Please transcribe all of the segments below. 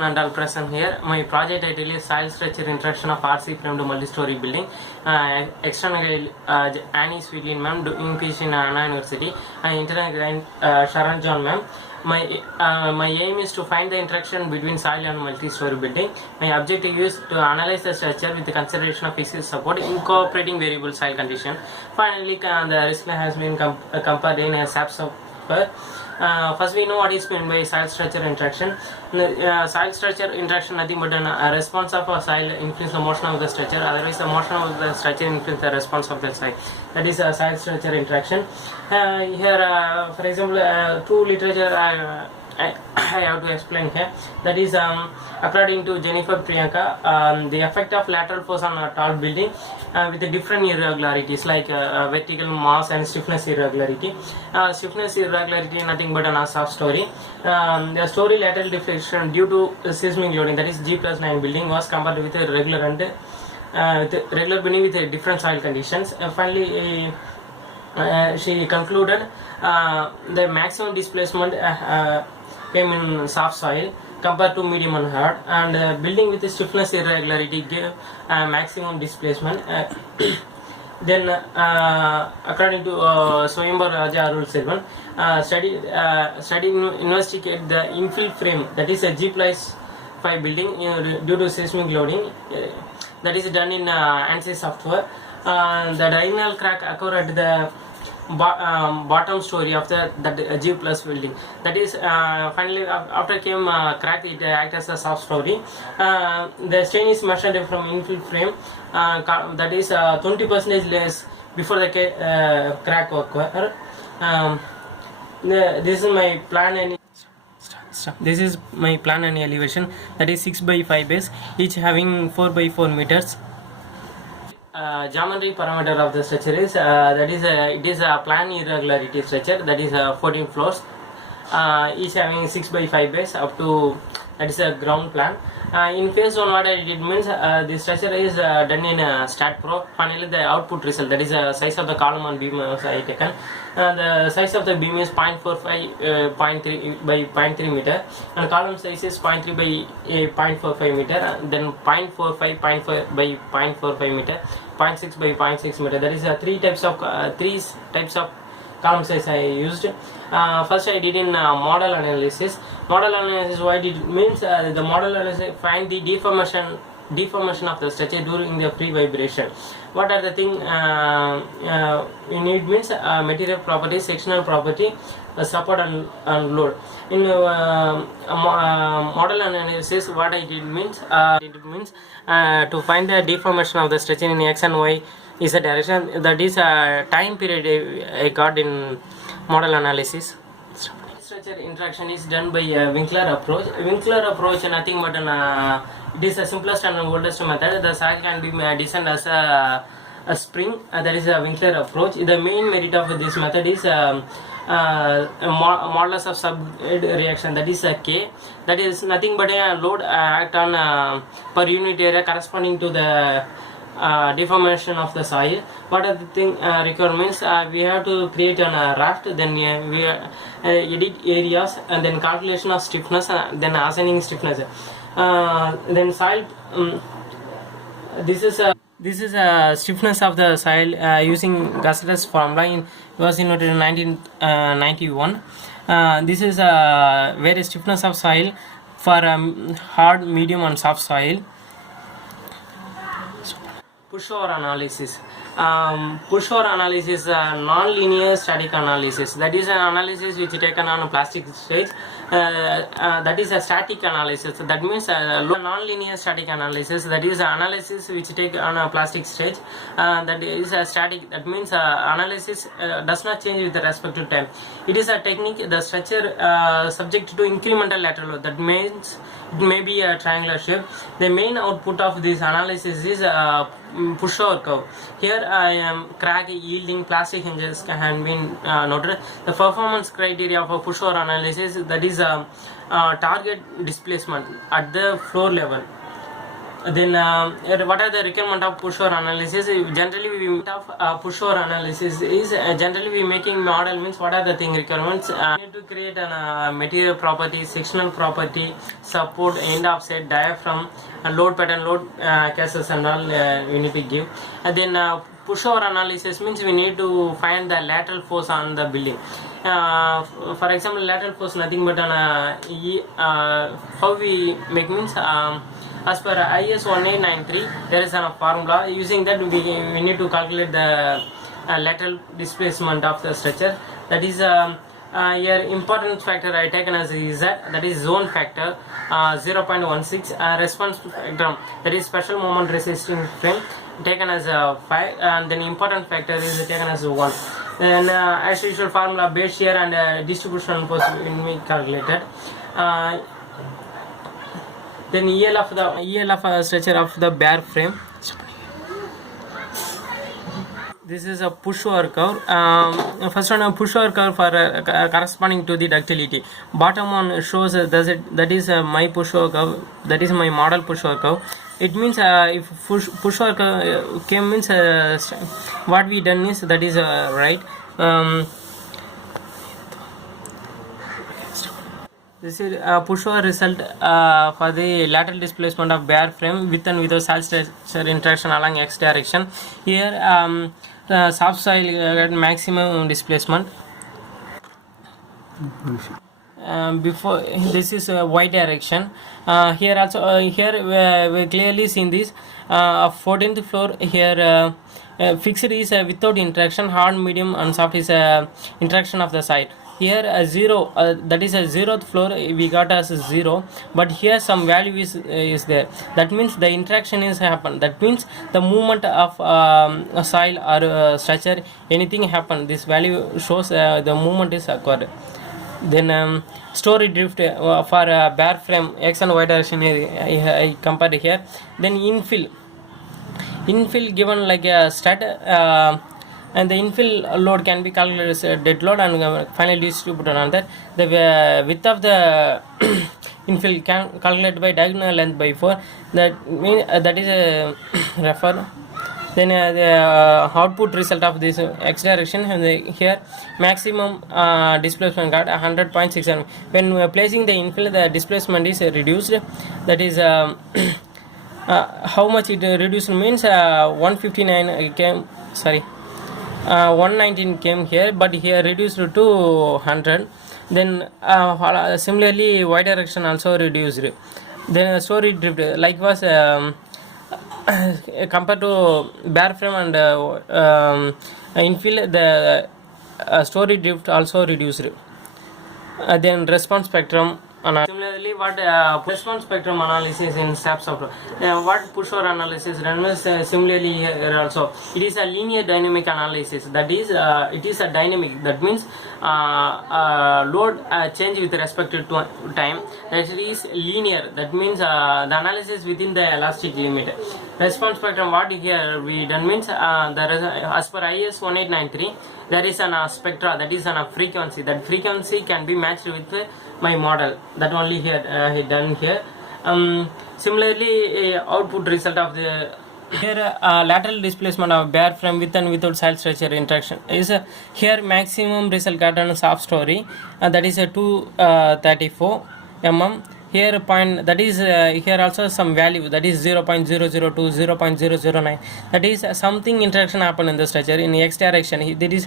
And I'll present here. My project title is Soil Structure Introduction of RC Frame to Multi-Story Building. External Annie Sweetlin ma'am, doing PhD in Anna University. Internal Sharon John ma'am. My aim is to find the interaction between soil and multi-story building. My objective is to analyze the structure with the consideration of physical support, incorporating variable soil condition. Finally, the risk has been compared in a SAP software. First, we know what is meant by soil structure interaction. Soil structure interaction nothing but a response of a soil influence the motion of the structure. Otherwise, the motion of the structure influence the response of the soil. That is a soil structure interaction. Here, for example, two literature I have to explain here. That is, according to Jennifer Priyanka, the effect of lateral force on a tall building with the different irregularities like vertical mass and stiffness irregularity. Stiffness irregularity nothing but a soft story. The story lateral deflection due to seismic loading, that is G plus 9 building, was compared with a regular and regular building with different soil conditions. Finally, she concluded the maximum displacement came in soft soil compared to medium and hard, and building with the stiffness irregularity gave maximum displacement. Then according to Swayambar Raja Arul Selvan, study investigate the infill frame, that is a G plus 5 building due to seismic loading. That is done in ANSI software. The diagonal crack occurred at the bottom story of that G plus building. That is finally after came crack, it act as a soft story. The strain is measured from infill frame, that is 20% less before the crack occur. This is my plan and this is my plan and elevation, that is 6 by 5 base, each having 4 by 4 meters. Geometry parameter of the structure is it is a plan irregularity structure, that is 14 floors, each having 6 by 5 base up to, that is a ground plan. In phase 1, what I did means the structure is done in StatPro. Finally, the output result, that is the size of the column and beam I taken. The size of the beam is 0.45 0.3 by 0.3 meter, and column size is 0.3 by 0.45 meter, then 0.45 0.5 by 0.45 meter, 0.6 by 0.6 meter. That is three types of column size I used. First I did in model analysis. Model analysis, what it means, the model analysis find the deformation of the structure during the free vibration. What are the things you need means material property, sectional property, support and load. In model analysis, what I did means to find the deformation of the structure in X and Y is a direction, that is a time period I got in model analysis. Structure interaction is done by Winkler approach. Winkler approach nothing but it is the simplest and oldest method. The soil can be designed as a spring, that is a Winkler approach. The main merit of this method is modulus of subgrade reaction, that is K, that is nothing but a load act on per unit area corresponding to the deformation of the soil. What are the thing requirements? We have to create a raft, then we edit areas, and then calculation of stiffness, then assigning stiffness, then soil. This is a stiffness of the soil using Gusler's formula. It was invented in 1991. This is various stiffness of soil for hard, medium, and soft soil. Pushover analysis. Pushover analysis is a non-linear static analysis. That is an analysis which is taken on a plastic stage. That is a static analysis. That means non-linear static analysis. That is an analysis which take on a plastic stage. That is a static. That means analysis does not change with respect to time. It is a technique. The structure subject to incremental lateral load. That means it may be a triangular shape. The main output of this analysis is pushover curve. Here I am crack yielding plastic hinges have been noted. The performance criteria of a pushover analysis, that is target displacement at the floor level. Then what are the requirement of push over analysis? Generally we of push over analysis is generally we making model means what are the thing requirements. We need to create an material property, sectional property, support, end of set, diaphragm, and load pattern, load cases and all we need to give. And then pushover analysis means we need to find the lateral force on the building. For example, lateral force nothing but on how we make means as per IS 1893 there is a formula. Using that we need to calculate the lateral displacement of the structure. That is here important factor I taken as is that is zone factor 0.16, response factor that is special moment resisting frame taken as 5, and then important factor is taken as 1. Then as usual formula base shear and distribution force will be calculated. Then EL of structure of the bare frame. This is a pushover curve. First one, a pushover curve for corresponding to the ductility. Bottom one shows that is my pushover curve. That is my model pushover curve. It means if pushover curve came means what we done is that is right. This is pushover result for the lateral displacement of bare frame with and without soil structure interaction along x direction. Here soft soil get maximum displacement. Before this is y direction. Here also here we clearly seen this 14th floor here. Fixed is without interaction, hard, medium and soft is interaction of the side. Here 0 that is a 0th floor we got as 0, but here some value is there. That means the interaction is happen. That means the movement of a soil or structure anything happen. This value shows the movement is occurred. Then story drift for bare frame x and y direction I compared here. Then infill given like a stat and the infill load can be calculated as dead load and finally distributed on that. The width of the infill can calculate by diagonal length by 4. That mean that is a refer. Then the output result of this x direction and here maximum displacement got 100.67. When placing the infill, the displacement is reduced. That is how much it reduced means 159 came 119 came here, but here reduced to 100. Then similarly y direction also reduced. Then story drift like was compared to bare frame and infill, the story drift also reduced. Then response spectrum. Similarly, what response spectrum analysis in SAP software. What pushover analysis runs similarly here also. It is a linear dynamic analysis. That is, it is a dynamic. That means load change with respect to time. That is linear. That means the analysis within the elastic limit. Response spectrum. What here we done means there is as per IS 1893 there is an spectra, that is an frequency. That frequency can be matched with my model. That only here done here. Similarly, output result of the here lateral displacement of bare frame with and without soil structure interaction is here maximum result got on soft story that is 234 mm. Here point that is here also some value that is 0.002 0.009, that is something interaction happen in the structure in x direction. This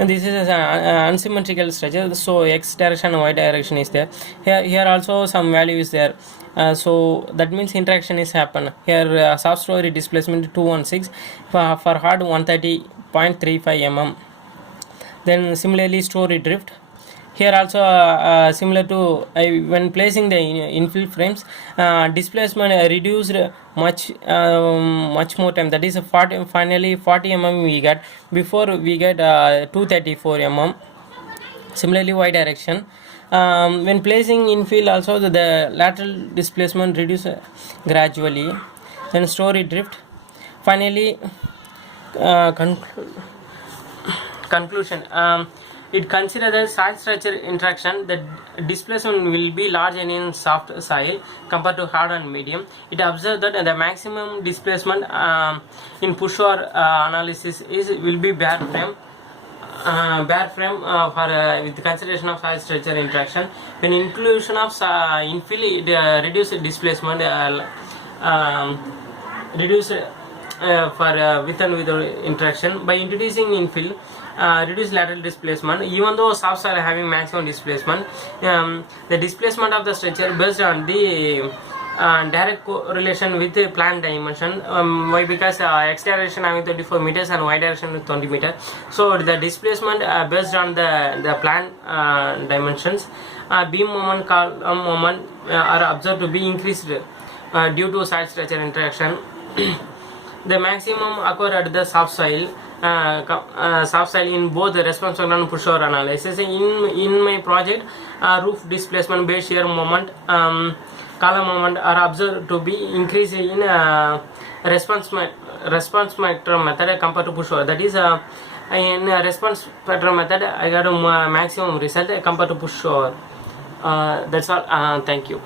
is an unsymmetrical structure, so x direction and y direction is there. Here also some value is there. So that means interaction is happen here. Soft story displacement 216 for hard 130.35 mm. Then similarly story drift. Here also similar to when placing the infill frames, displacement reduced much more time. That is finally 40 mm we got. Before we get 234 mm. Similarly y direction. When placing infill also the lateral displacement reduce gradually. Then story drift. Finally conclusion. It considers the soil structure interaction. The displacement will be large in soft soil compared to hard and medium. It observes that the maximum displacement in pushover analysis will be bare frame. For with consideration of soil structure interaction. When inclusion of infill, it reduce displacement, reduce for with and without interaction. By introducing infill, reduce lateral displacement. Even though soft soil having maximum displacement, the displacement of the structure based on the direct correlation with the plant dimension. Why? Because x direction having 34 meters and y direction is 20 meters. So the displacement based on the plant dimensions. Beam moment, column moment are observed to be increased due to soil structure interaction. The maximum occur at the soft soil. Soft soil in both the response spectrum and pushover analysis. In my project, roof displacement, base shear moment, column moment are observed to be increased in response spectrum method compared to pushover. That is, in response spectrum method, I got a maximum result compared to pushover. That's all. Thank you.